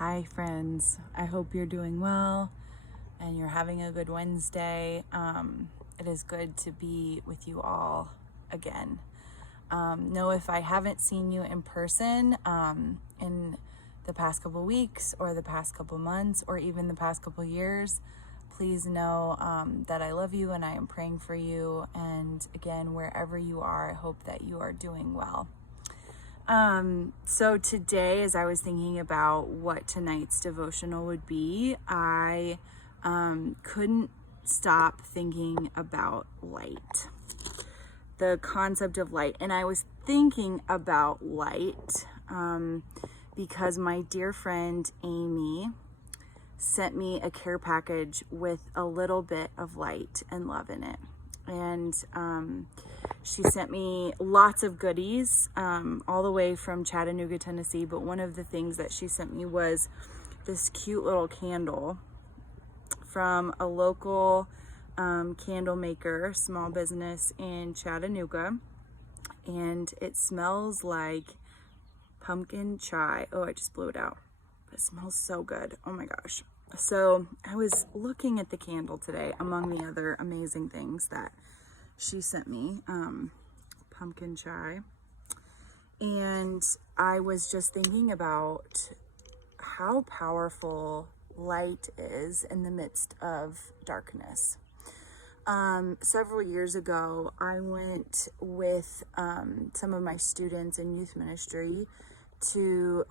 Hi friends, I hope you're doing well and you're having a good Wednesday. It is good to be with you all again. Know if I haven't seen you in person in the past couple weeks or the past couple months or even the past couple years, please know that I love you and I am praying for you. And again, wherever you are, I hope that you are doing well. So today, as I was thinking about what tonight's devotional would be, I couldn't stop thinking about light, the concept of light. And I was thinking about light because my dear friend Amy sent me a care package with a little bit of light and love in it. And she sent me lots of goodies all the way from Chattanooga, Tennessee. But one of the things that she sent me was this cute little candle from a local candle maker, small business in Chattanooga. And it smells like pumpkin chai. Oh, I just blew it out. It smells so good. Oh my gosh. So I was looking at the candle today among the other amazing things that she sent me, pumpkin chai. And I was just thinking about how powerful light is in the midst of darkness. Several years ago, I went with some of my students in youth ministry to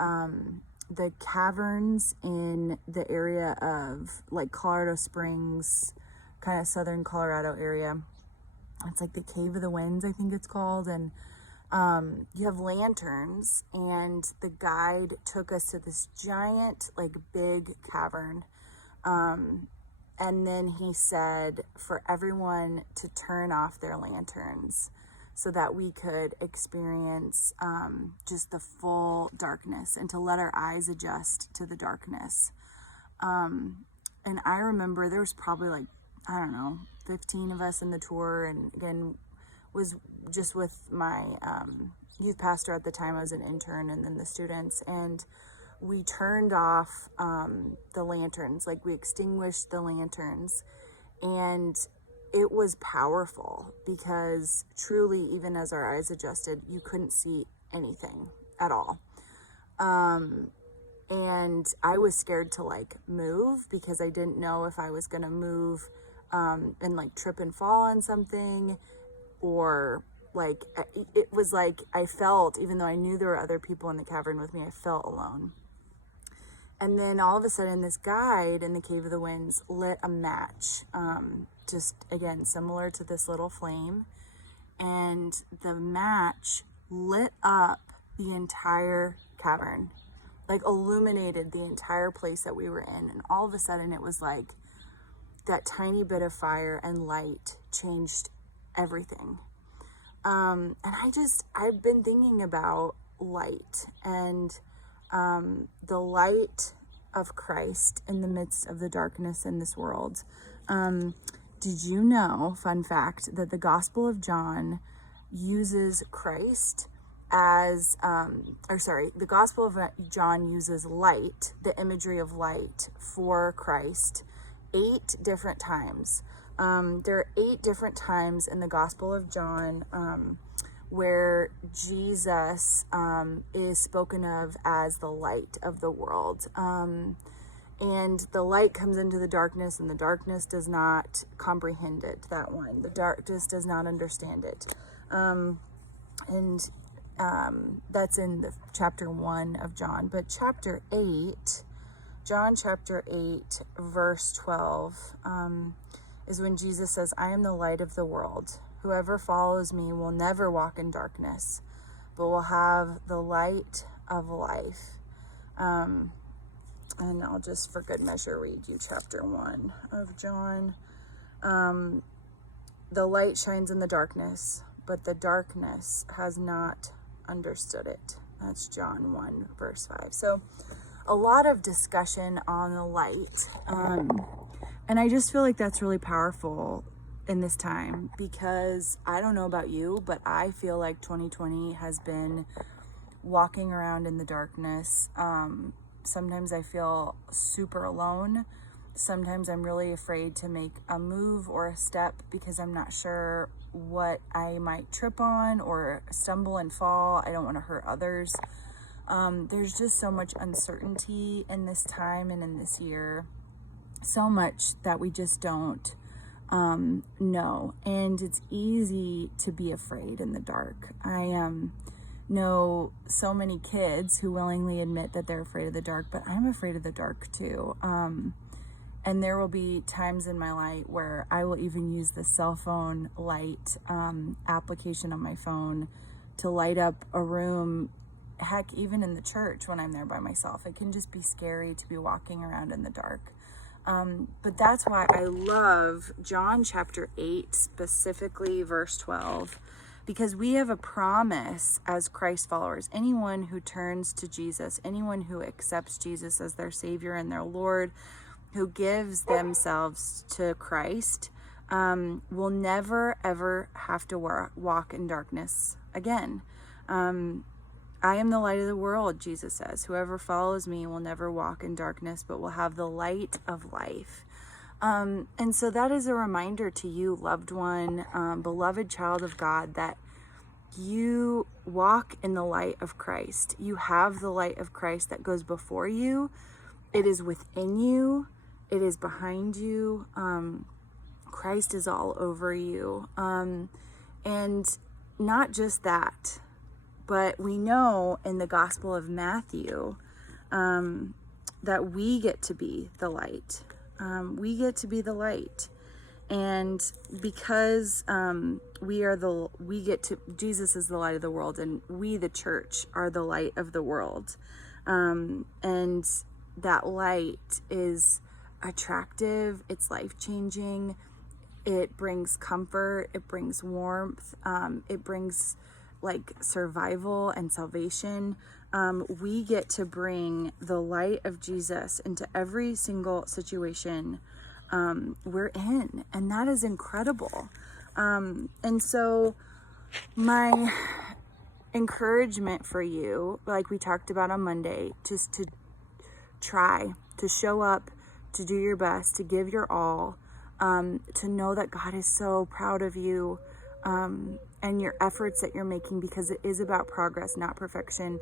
the caverns in the area of like Colorado Springs, kind of southern Colorado area. It's like the Cave of the Winds, I think it's called. And you have lanterns, and the guide took us to this giant, like big cavern. And then he said for everyone to turn off their lanterns so that we could experience just the full darkness and to let our eyes adjust to the darkness. And I remember there was probably like, I don't know, 15 of us in the tour, and again, was just with my youth pastor at the time. I was an intern, and then the students, and we turned off the lanterns, like we extinguished the lanterns, and it was powerful because truly, even as our eyes adjusted, you couldn't see anything at all. And I was scared to like move because I didn't know if I was gonna move and like trip and fall on something, or like it was like I felt, even though I knew there were other people in the cavern with me, I felt alone. And then all of a sudden, this guide in the Cave of the Winds lit a match, just again, similar to this little flame. And the match lit up the entire cavern, like illuminated the entire place that we were in. And all of a sudden, it was like that tiny bit of fire and light changed everything. And I've been thinking about light and the light of Christ in the midst of the darkness in this world. Did you know, fun fact, that the Gospel of John uses Christ as, the Gospel of John uses light, the imagery of light for Christ, 8 different times. There are 8 different times in the Gospel of John where Jesus is spoken of as the light of the world. And the light comes into the darkness, and the darkness does not comprehend it, that one. The darkness does not understand it. That's in the chapter 1 of John. But chapter 8, John chapter 8, verse 12, is when Jesus says, "I am the light of the world. Whoever follows me will never walk in darkness, but will have the light of life." And I'll just, for good measure, read you chapter 1 of John. "The light shines in the darkness, but the darkness has not understood it." That's John 1, verse 5. So a lot of discussion on the light. And I just feel like that's really powerful in this time, because I don't know about you, but I feel like 2020 has been walking around in the darkness Sometimes I feel super alone. Sometimes I'm really afraid to make a move or a step because I'm not sure what I might trip on or stumble and fall. I don't want to hurt others. There's just so much uncertainty in this time and in this year. So much that we just don't know. And it's easy to be afraid in the dark. I know so many kids who willingly admit that they're afraid of the dark, but I'm afraid of the dark too. And there will be times in my life where I will even use the cell phone light application on my phone to light up a room. Heck, even in the church when I'm there by myself, it can just be scary to be walking around in the dark. But that's why I love John chapter 8, specifically verse 12, because we have a promise as Christ followers. Anyone who turns to Jesus, anyone who accepts Jesus as their Savior and their Lord, who gives themselves to Christ, will never, ever have to walk in darkness again. I am the light of the world, Jesus says. Whoever follows me will never walk in darkness, but will have the light of life. And so that is a reminder to you, loved one, beloved child of God, that you walk in the light of Christ. You have the light of Christ that goes before you. It is within you. It is behind you. Christ is all over you. And not just that, but we know in the Gospel of Matthew that we get to be the light. We get to be the light. And because Jesus is the light of the world, and we, the church, are the light of the world. And that light is attractive, it's life-changing, it brings comfort, it brings warmth, it brings like survival and salvation. We get to bring the light of Jesus into every single situation we're in, and that is incredible. And so my encouragement for you, like we talked about on Monday, just to try to show up, to do your best, to give your all, to know that God is so proud of you, and your efforts that you're making, because it is about progress, not perfection.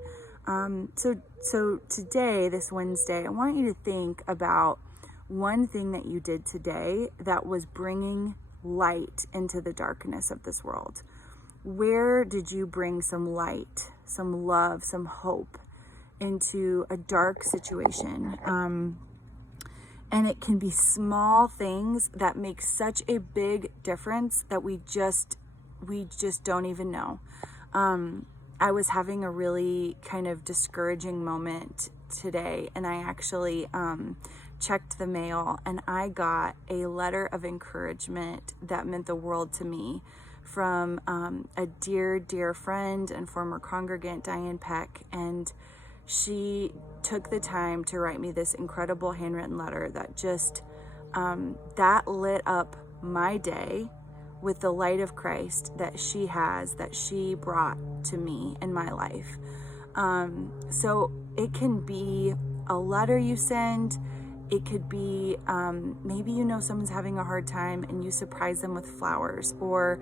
So today, this Wednesday, I want you to think about one thing that you did today that was bringing light into the darkness of this world. Where did you bring some light, some love, some hope into a dark situation? And it can be small things that make such a big difference that we just don't even know. I was having a really kind of discouraging moment today, and I actually checked the mail, and I got a letter of encouragement that meant the world to me from a dear friend and former congregant, Diane Peck, and she took the time to write me this incredible handwritten letter that just that lit up my day with the light of Christ that she brought to me in my life. So it can be a letter you send. It could be maybe someone's having a hard time and you surprise them with flowers, or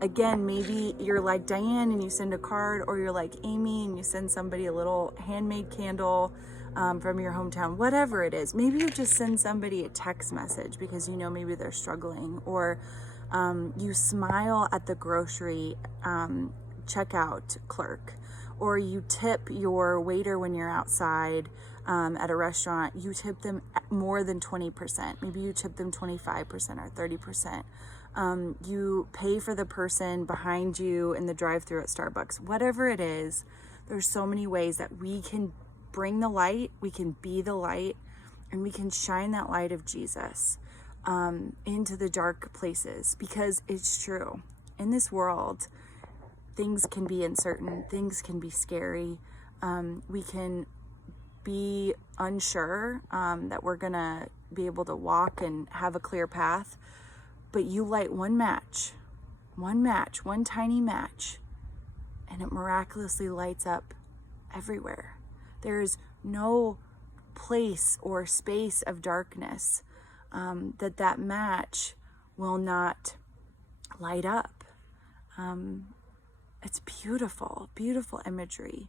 again, maybe you're like Diane and you send a card, or you're like Amy and you send somebody a little handmade candle from your hometown, whatever it is. Maybe you just send somebody a text message because maybe they're struggling, or you smile at the grocery checkout clerk, or you tip your waiter when you're outside at a restaurant. You tip them more than 20%. Maybe you tip them 25% or 30%. You pay for the person behind you in the drive-thru at Starbucks. Whatever it is, there's so many ways that we can bring the light, we can be the light, and we can shine that light of Jesus into the dark places, because it's true. In this world, things can be uncertain, things can be scary. We can be unsure that we're gonna be able to walk and have a clear path. But you light one tiny match, and it miraculously lights up everywhere. There's no place or space of darkness that match will not light up. It's beautiful, beautiful imagery.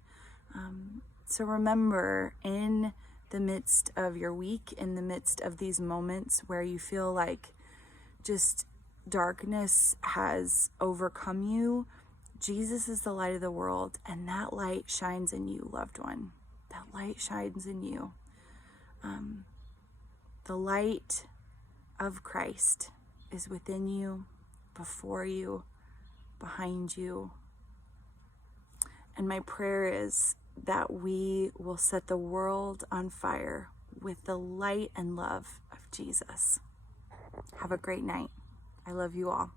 So remember, in the midst of your week, in the midst of these moments where you feel like just darkness has overcome you, Jesus is the light of the world, and that light shines in you, loved one. That light shines in you. The light of Christ is within you, before you, behind you. And my prayer is that we will set the world on fire with the light and love of Jesus. Have a great night. I love you all.